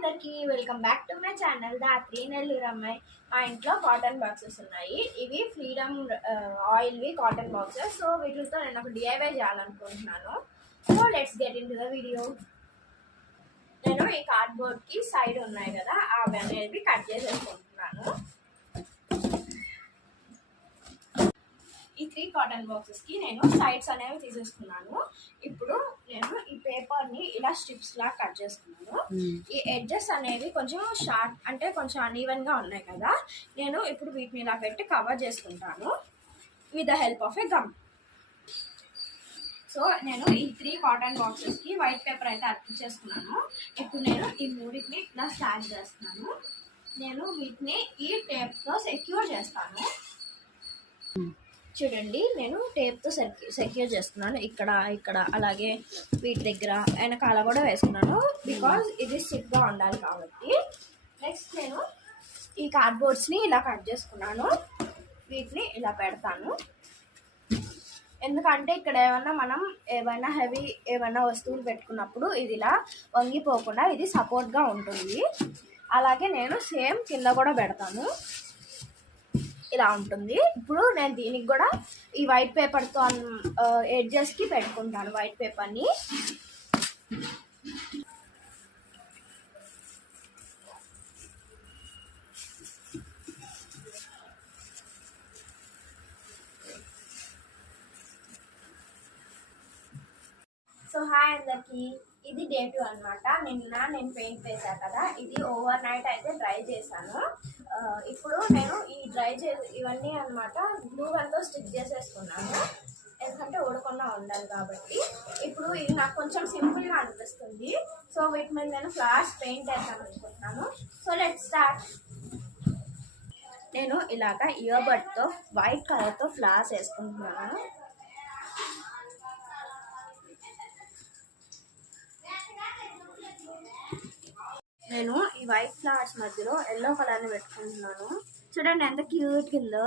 అందరికి welcome back to my channel. Dhatri నెల్లూరమ్మాయి మా ఇంట్లో కాటన్ బాక్సెస్ ఉన్నాయి. ఇవి ఫ్రీడమ్ ఆయిల్వి కాటన్ బాక్సెస్ సో వీటితో నేను ఒక డిఐవై చేయాలనుకుంటున్నాను. So let's get into the video నేను ఈ కార్డ్బోర్డ్కి సైడ్ ఉన్నాయి కదా అవి అనేది కట్ చేసేసుకుంటున్నాను ఈ త్రీ కాటన్ బాక్సెస్కి నేను సైడ్స్ అనేవి తీసేసుకున్నాను. ఇప్పుడు నేను ఈ పేపర్ని ఇలా స్ట్రిప్స్ లా కట్ చేసుకున్నాను ఈ ఎడ్జెస్ అనేవి కొంచెం షార్ట్ అంటే కొంచెం అన్ఈవెన్గా ఉన్నాయి కదా. నేను ఇప్పుడు వీటిని ఇలా పెట్టి కవర్ చేసుకుంటాను with the help of a gum so నేను ఈ త్రీ కాటన్ బాక్సెస్కి వైట్ పేపర్ అయితే అతికించేసుకున్నాను ఇప్పుడు నేను ఈ మూడింటిని ఇలా స్టార్ట్ చేస్తున్నాను. నేను వీటిని ఈ టేప్తో సెక్యూర్ చేస్తాను. చూడండి నేను టేప్తో సెక్యూ సెక్యూర్ చేస్తున్నాను. ఇక్కడ ఇక్కడ అలాగే వీటి దగ్గర వెనకాల కూడా వేసుకున్నాను. బికాజ్ ఇది స్టిక్గా ఉండాలి కాబట్టి. నెక్స్ట్ నేను ఈ కార్డ్బోర్డ్స్ని ఇలా కట్ చేసుకున్నాను. వీటిని ఇలా పెడతాను. ఎందుకంటే ఇక్కడ ఏమైనా మనం ఏమైనా హెవీ ఏమైనా వస్తువులు పెట్టుకున్నప్పుడు ఇది ఇలా వంగిపోకుండా ఇది సపోర్ట్గా ఉంటుంది. అలాగే నేను సేమ్ కింద కూడా పెడతాను. ఇలా ఉంటుంది. ఇప్పుడు నేను దీనికి కూడా ఈ వైట్ పేపర్తో ఎడ్జెస్కి పెట్టుకుంటాను వైట్ పేపర్ని సో హాయ్ అందరికీ. ఇది డే టూ అనమాట నిన్న నేను పెయింట్ వేసా కదా ఇది ఓవర్ నైట్ అయితే డ్రై చేశాను. ఇప్పుడు నేను ఈ డ్రై చే ఇవన్నీ అనమాట బ్లూ గన్తో స్టిక్ చేసేసుకున్నాను. ఎందుకంటే ఊడకుండా ఉండాలి కాబట్టి. ఇప్పుడు ఇది నాకు కొంచెం సింపుల్గా అనిపిస్తుంది. సో వీటి మీద నేను ఫ్లవర్స్ పెయింట్ వేద్దాం అనుకుంటున్నాను. So let start. నేను ఇలాగ ఇయర్ బడ్తో వైట్ కలర్తో ఫ్లవర్స్ వేసుకుంటున్నాను. నేను ఈ వైట్ ఫ్లవర్స్ మధ్యలో ఎల్లో కలర్ని పెట్టుకుంటున్నాను. చూడండి ఎంత క్యూట్ కిందో.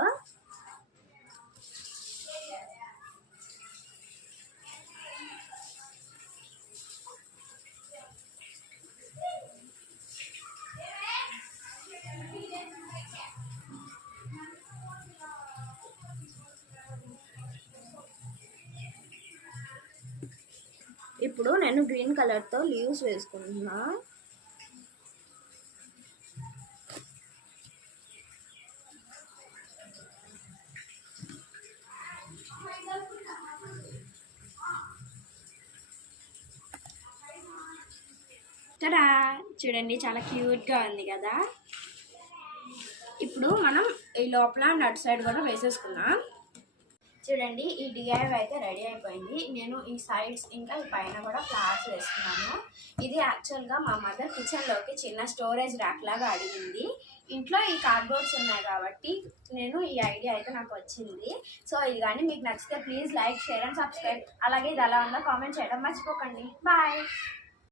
ఇప్పుడు నేను గ్రీన్ కలర్తో లీవ్స్ వేసుకుంటున్నాను తరా చూడండి చాలా క్యూట్గా ఉంది కదా. ఇప్పుడు మనం ఈ లోపల నట్ సైడ్ కూడా వేసేసుకుందాం. చూడండి ఈ డిఐవ్ అయితే రెడీ అయిపోయింది. నేను ఈ సైడ్స్ ఇంకా ఈ పైన కూడా ఫ్లాట్స్ వేసుకున్నాను. ఇది యాక్చువల్గా మా మదర్ కిచెన్లోకి చిన్న స్టోరేజ్ ర్యాక్ లాగా అడిగింది. ఇంట్లో ఈ కార్డ్బోర్డ్స్ ఉన్నాయి కాబట్టి నేను ఈ ఐడియా అయితే నాకు వచ్చింది. సో ఇది కానీ మీకు నచ్చితే please like share and subscribe. అలాగే ఇది ఎలా ఉందో కామెంట్ చేయడం మర్చిపోకండి. బాయ్!